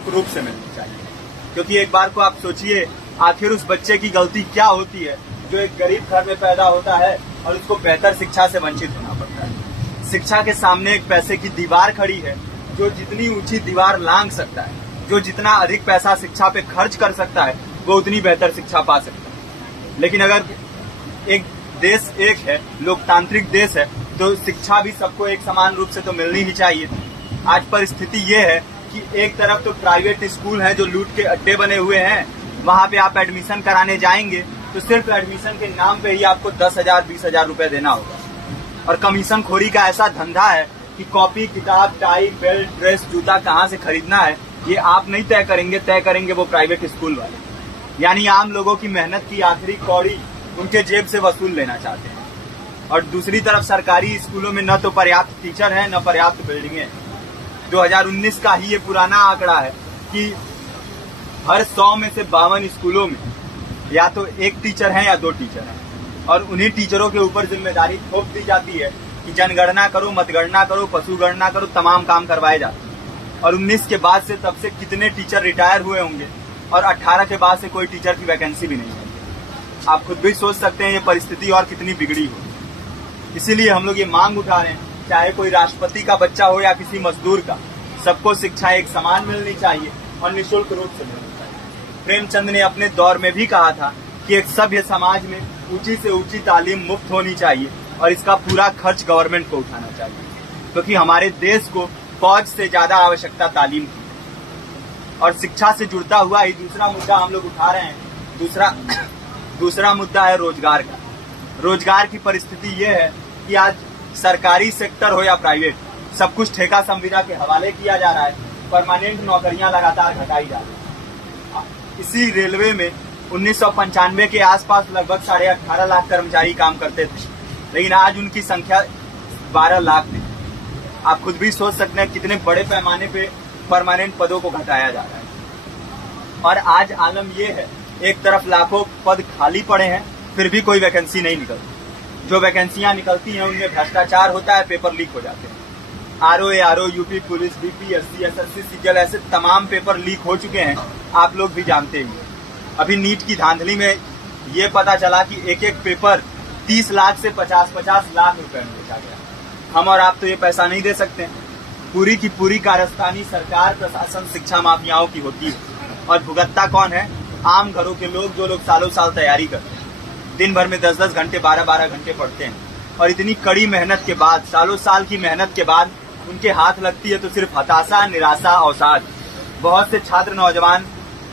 निःशुल्क रूप से मिलनी चाहिए। क्योंकि एक बार को आप सोचिए, आखिर उस बच्चे की गलती क्या होती है जो एक गरीब घर में पैदा होता है और उसको बेहतर शिक्षा से वंचित होना पड़ता है। शिक्षा के सामने एक पैसे की दीवार खड़ी है, जो जितनी ऊंची दीवार लांघ सकता है, जो जितना अधिक पैसा शिक्षा पे खर्च कर सकता है, वो उतनी बेहतर शिक्षा पा सकता है। लेकिन अगर एक देश एक है, लोकतांत्रिक देश है, तो शिक्षा भी सबको एक समान रूप से तो मिलनी ही चाहिए। आज परिस्थिति ये है कि एक तरफ तो प्राइवेट स्कूल हैं जो लूट के अड्डे बने हुए हैं, वहां पे आप एडमिशन कराने जाएंगे तो सिर्फ एडमिशन के नाम पे ही आपको 10,000 20,000 रुपए देना होगा। और कमीशन खोरी का ऐसा धंधा है कि कॉपी, किताब, टाई, बेल्ट, ड्रेस, जूता कहाँ से खरीदना है ये आप नहीं तय करेंगे वो प्राइवेट स्कूल वाले। यानी आम लोगों की मेहनत की आखिरी कौड़ी उनके जेब से वसूल लेना चाहते हैं। और दूसरी तरफ सरकारी स्कूलों में न तो पर्याप्त टीचर हैं, न पर्याप्त बिल्डिंगें। 2019 का ही ये पुराना आंकड़ा है कि हर 100 में से 52 स्कूलों में या तो एक टीचर है या 2 टीचर हैं। और उन्हीं टीचरों के ऊपर जिम्मेदारी थोप दी जाती है कि जनगणना करो, मतगणना करो, पशुगणना करो, तमाम काम करवाए जाते हैं। और 19 के बाद से तब से कितने टीचर रिटायर हुए होंगे और 18 के बाद से कोई टीचर की वैकेंसी भी नहीं है। आप खुद भी सोच सकते हैं ये परिस्थिति और कितनी बिगड़ी हो। इसीलिए हम लोग ये मांग उठा रहे हैं, चाहे कोई राष्ट्रपति का बच्चा हो या किसी मजदूर का, सबको शिक्षा एक समान मिलनी चाहिए और निःशुल्क रूप से मिलनी चाहिए। प्रेमचंद ने अपने दौर में भी कहा था कि एक सभ्य समाज में ऊंची से ऊंची तालीम मुफ्त होनी चाहिए और इसका पूरा खर्च गवर्नमेंट को उठाना चाहिए, क्योंकि हमारे देश को फौज से ज्यादा आवश्यकता तालीम की है। और शिक्षा से जुड़ता हुआ ही दूसरा मुद्दा हम लोग उठा रहे हैं। दूसरा मुद्दा है रोजगार का। रोजगार की परिस्थिति ये है कि आज सरकारी सेक्टर हो या प्राइवेट, सब कुछ ठेका संविदा के हवाले किया जा रहा है। परमानेंट नौकरियां लगातार घटाई जा रही है। इसी रेलवे में 1995 के आसपास लगभग 18.5 लाख कर्मचारी काम करते थे, लेकिन आज उनकी संख्या 12 लाख थी। आप खुद भी सोच सकते हैं कितने बड़े पैमाने पे परमानेंट पदों को घटाया जा रहा है। और आज आलम ये है, एक तरफ लाखों पद खाली पड़े हैं, फिर भी कोई वैकेंसी नहीं निकलती। जो वैकेंसियां निकलती हैं उनमें भ्रष्टाचार होता है, पेपर लीक हो जाते हैं। RO, UP police, BPSC, SSC, CGL, ऐसे तमाम पेपर लीक हो चुके हैं, आप लोग भी जानते ही हैं। अभी नीट की धांधली में ये पता चला कि एक एक पेपर 30 लाख से 50-50 लाख रुपए में बेचा गया। हम और आप तो ये पैसा नहीं दे सकते। पूरी की पूरी कारस्तानी सरकार, प्रशासन, शिक्षा माफियाओं की होती है। और भुगतता कौन है? आम घरों के लोग, जो लोग सालों साल तैयारी करते हैं, दिन भर में 10-10 घंटे, 12-12 घंटे पढ़ते हैं। और इतनी कड़ी मेहनत के बाद, सालों साल की मेहनत के बाद उनके हाथ लगती है तो सिर्फ हताशा, निराशा, अवसाद। बहुत से छात्र नौजवान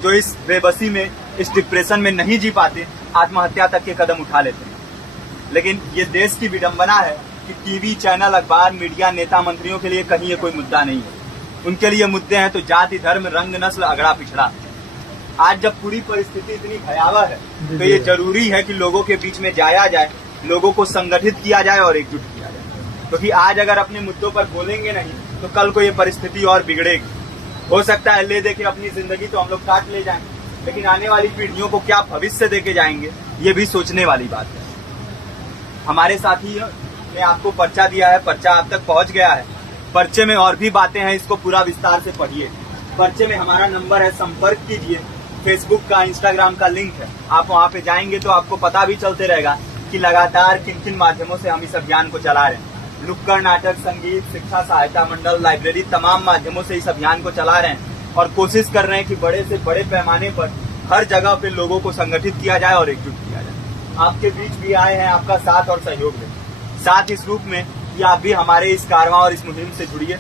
जो इस बेबसी में, इस डिप्रेशन में नहीं जी पाते, आत्महत्या तक के कदम उठा लेते हैं। लेकिन ये देश की विडंबना है कि टीवी चैनल, अखबार, मीडिया, नेता, मंत्रियों के लिए कहीं ये कोई मुद्दा नहीं है। उनके लिए मुद्दे हैं तो जाति, धर्म, रंग, नस्ल, अगड़ा पिछड़ा। आज जब पूरी परिस्थिति इतनी भयावह है तो ये जरूरी है कि लोगों के बीच में जाया जाए, लोगों को संगठित किया जाए और एकजुट किया जाए। क्योंकि आज अगर अपने मुद्दों पर बोलेंगे नहीं तो कल को ये परिस्थिति और बिगड़ेगी। हो सकता है ले देके अपनी जिंदगी तो हम लोग काट ले जाएं, लेकिन आने वाली पीढ़ियों को क्या भविष्य देके जाएंगे, ये भी सोचने वाली बात है। हमारे साथी ने आपको पर्चा दिया है, पर्चा आप तक पहुंच गया है। पर्चे में और भी बातें हैं, इसको पूरा विस्तार से पढ़िए। पर्चे में हमारा नंबर है, संपर्क कीजिए। फेसबुक का, इंस्टाग्राम का लिंक है, आप वहां पे जाएंगे तो आपको पता भी चलते रहेगा कि लगातार किन किन माध्यमों से हम इस अभियान को चला रहे हैं। नुक्कड़ नाटक, संगीत, शिक्षा सहायता मंडल, लाइब्रेरी, तमाम माध्यमों से इस अभियान को चला रहे हैं और कोशिश कर रहे हैं कि बड़े से बड़े पैमाने पर हर जगह पे लोगों को संगठित किया जाए और एकजुट किया जाए। आपके बीच भी आए हैं आपका साथ और सहयोग दें। साथ इस रूप में कि आप भी हमारे इस कारवां और इस मुहिम से जुड़िए।